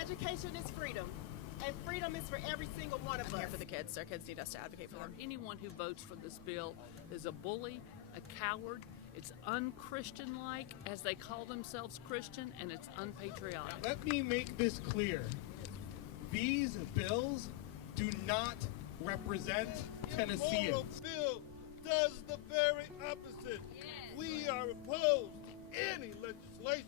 Education is freedom, and freedom is for every single one of us. I'm here for the kids. Our kids need us to advocate for them. Anyone who votes for this bill is a bully, a coward. It's unchristian-like, as they call themselves Christian, and it's unpatriotic. Let me make this clear. These bills do not represent Tennesseans. The bill does the very opposite. Yes. We are opposed to any legislation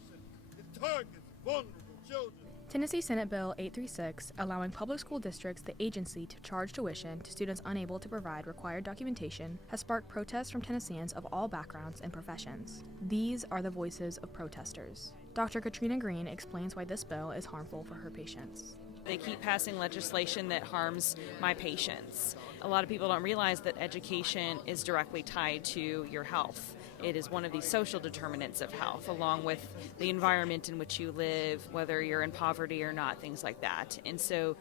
that targets vulnerable children. Tennessee Senate Bill 836, allowing public school districts the agency to charge tuition to students unable to provide required documentation, has sparked protests from Tennesseans of all backgrounds and professions. These are the voices of protesters. Dr. Katrina Green explains why this bill is harmful for her patients. They keep passing legislation that harms my patients. A lot of people don't realize that education is directly tied to your health. It is one of the social determinants of health, along with the environment in which you live, whether you're in poverty or not, things like that. And so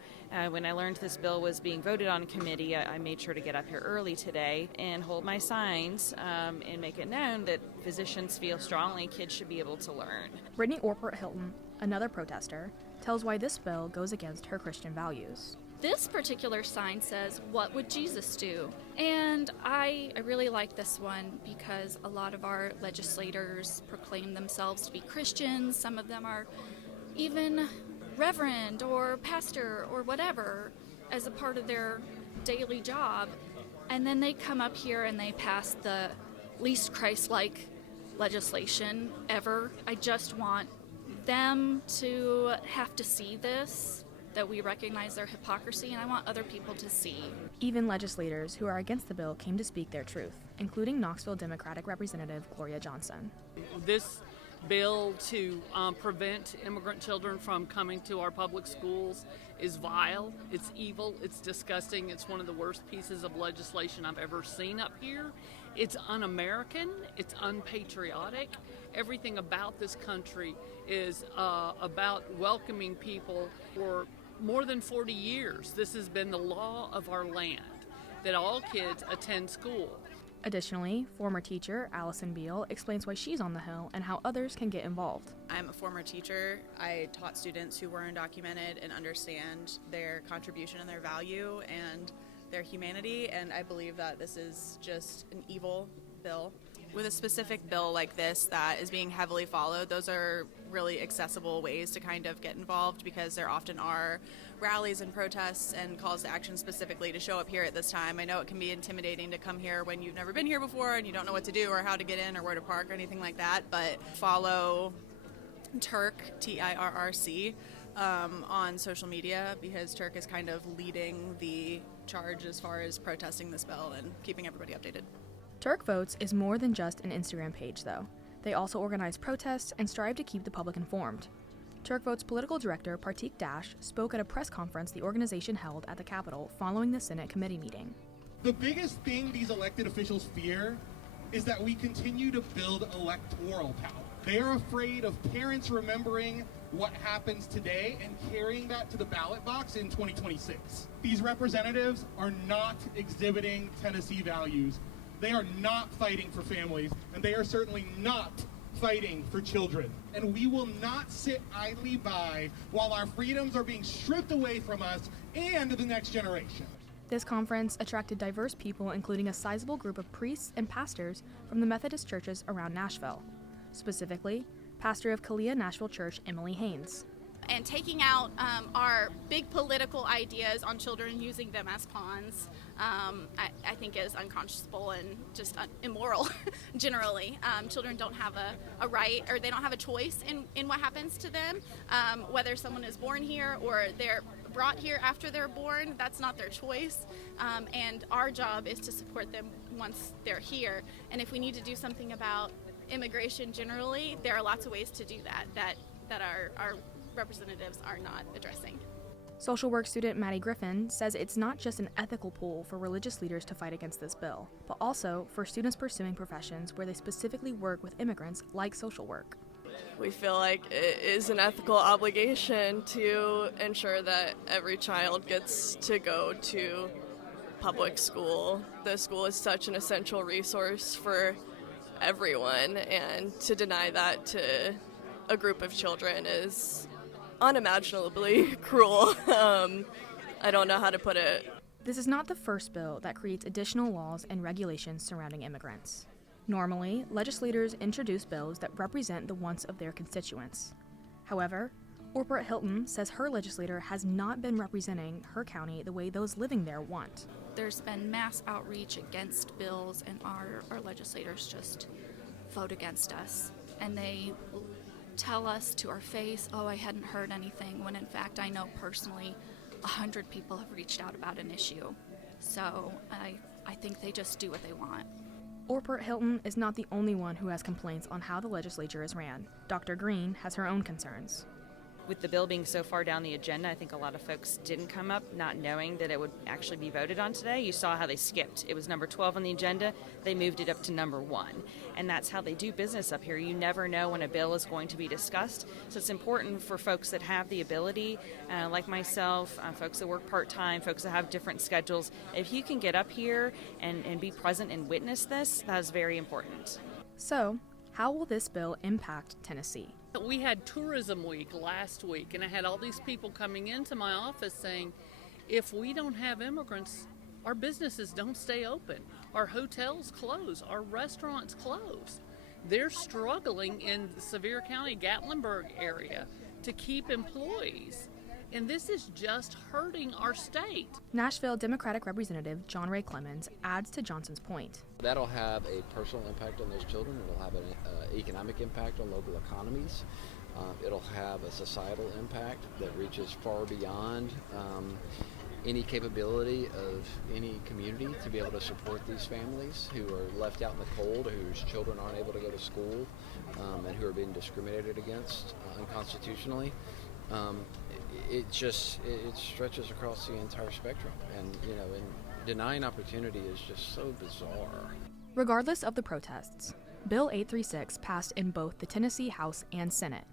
when I learned this bill was being voted on in committee, I made sure to get up here early today and hold my signs and make it known that physicians feel strongly kids should be able to learn. Brittany Orpert Hilton, another protester, tells why this bill goes against her Christian values. This particular sign says, "What would Jesus do?" And I really like this one because a lot of our legislators proclaim themselves to be Christians. Some of them are even reverend or pastor or whatever as a part of their daily job. And then they come up here and they pass the least Christ-like legislation ever. I just want them to have to see this, that we recognize their hypocrisy, and I want other people to see. Even legislators who are against the bill came to speak their truth, including Knoxville Democratic Representative Gloria Johnson. This bill to prevent immigrant children from coming to our public schools is vile, it's evil, it's disgusting, it's one of the worst pieces of legislation I've ever seen up here. It's un-American, it's unpatriotic. Everything about this country is about welcoming people. For more than 40 years, this has been the law of our land, that all kids attend school. Additionally, former teacher Allison Beal explains why she's on the Hill and how others can get involved. I'm a former teacher. I taught students who were undocumented and understand their contribution and their value and their humanity, and I believe that this is just an evil bill. With a specific bill like this that is being heavily followed, those are really accessible ways to kind of get involved, because there often are rallies and protests and calls to action specifically to show up here at this time. I know it can be intimidating to come here when you've never been here before and you don't know what to do or how to get in or where to park or anything like that, but follow Turk, TIRRC, on social media, because Turk is kind of leading the charge as far as protesting this bill and keeping everybody updated. Turk Votes is more than just an Instagram page, though. They also organize protests and strive to keep the public informed. Turk Votes political director Partik Dash spoke at a press conference the organization held at the Capitol following the Senate committee meeting. The biggest thing these elected officials fear is that we continue to build electoral power. They are afraid of parents remembering what happens today and carrying that to the ballot box in 2026. These representatives are not exhibiting Tennessee values. They are not fighting for families, and they are certainly not fighting for children. And we will not sit idly by while our freedoms are being stripped away from us and the next generation. This conference attracted diverse people, including a sizable group of priests and pastors from the Methodist churches around Nashville. Specifically, pastor of Kalia Nashville Church, Emily Haynes. And taking out our big political ideas on children, using them as pawns, I think is unconscionable and just immoral, generally. Children don't have a right, or they don't have a choice in what happens to them. Whether someone is born here or they're brought here after they're born, that's not their choice. And our job is to support them once they're here. And if we need to do something about immigration generally, there are lots of ways to do that our representatives are not addressing. Social work student Maddie Griffin says it's not just an ethical pull for religious leaders to fight against this bill, but also for students pursuing professions where they specifically work with immigrants, like social work. We feel like it is an ethical obligation to ensure that every child gets to go to public school. The school is such an essential resource for everyone, and to deny that to a group of children is unimaginably cruel. I don't know how to put it. This is not the first bill that creates additional laws and regulations surrounding immigrants. Normally, legislators introduce bills that represent the wants of their constituents. However, Orpert Hilton says her legislator has not been representing her county the way those living there want. There's been mass outreach against bills, and our legislators just vote against us. And they tell us to our face, oh, I hadn't heard anything, when in fact I know personally 100 people have reached out about an issue. So I think they just do what they want. Orpert Hilton is not the only one who has complaints on how the legislature is ran. Dr. Green has her own concerns. With the bill being so far down the agenda, I think a lot of folks didn't come up not knowing that it would actually be voted on today. You saw how they skipped. It was number 12 on the agenda. They moved it up to number 1. And that's how they do business up here. You never know when a bill is going to be discussed. So it's important for folks that have the ability, like myself, folks that work part-time, folks that have different schedules. If you can get up here and be present and witness this, that is very important. So, how will this bill impact Tennessee? We had Tourism Week last week, and I had all these people coming into my office saying, if we don't have immigrants, our businesses don't stay open. Our hotels close. Our restaurants close. They're struggling in the Sevier County, Gatlinburg area to keep employees. And this is just hurting our state. Nashville Democratic Representative John Ray Clemens adds to Johnson's point. That'll have a personal impact on those children. It'll have an economic impact on local economies. It'll have a societal impact that reaches far beyond any capability of any community to be able to support these families who are left out in the cold, whose children aren't able to go to school, and who are being discriminated against unconstitutionally. It stretches across the entire spectrum, and and denying opportunity is just so bizarre. Regardless of the protests, Bill 836 passed in both the Tennessee House and Senate,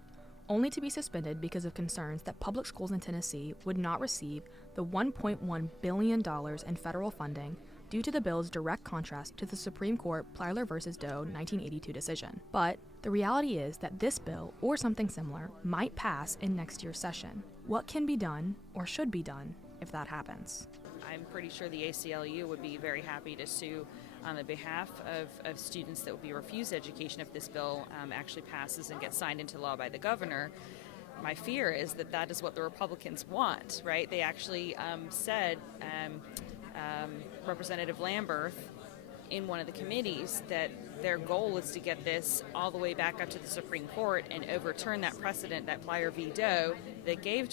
only to be suspended because of concerns that public schools in Tennessee would not receive the $1.1 billion in federal funding due to the bill's direct contrast to the Supreme Court Plyler v. Doe 1982 decision. But the reality is that this bill, or something similar, might pass in next year's session. What can be done, or should be done, if that happens? I'm pretty sure the ACLU would be very happy to sue on the behalf of students that would be refused education if this bill actually passes and gets signed into law by the governor. My fear is that that is what the Republicans want, right? They actually said, Representative Lamberth, in one of the committees, that their goal is to get this all the way back up to the Supreme Court and overturn that precedent, that Plyler v. Doe, that gave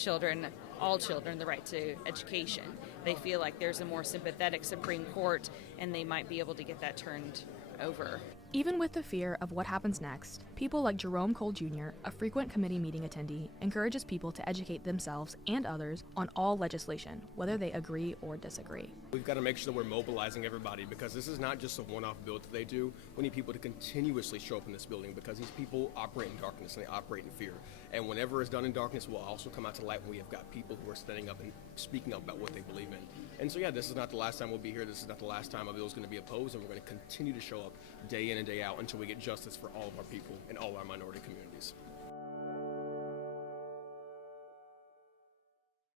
all children, the right to education. They feel like there's a more sympathetic Supreme Court, and they might be able to get that turned over. Even with the fear of what happens next, people like Jerome Cole Jr., a frequent committee meeting attendee, encourages people to educate themselves and others on all legislation, whether they agree or disagree. We've got to make sure that we're mobilizing everybody, because this is not just a one-off bill that they do. We need people to continuously show up in this building, because these people operate in darkness and they operate in fear. And whenever it's done in darkness, we'll also come out to light when we have got people who are standing up and speaking up about what they believe in. And so, yeah, this is not the last time we'll be here. This is not the last time a bill is going to be opposed, and we're going to continue to show up day in and day out until we get justice for all of our people and all our minority communities.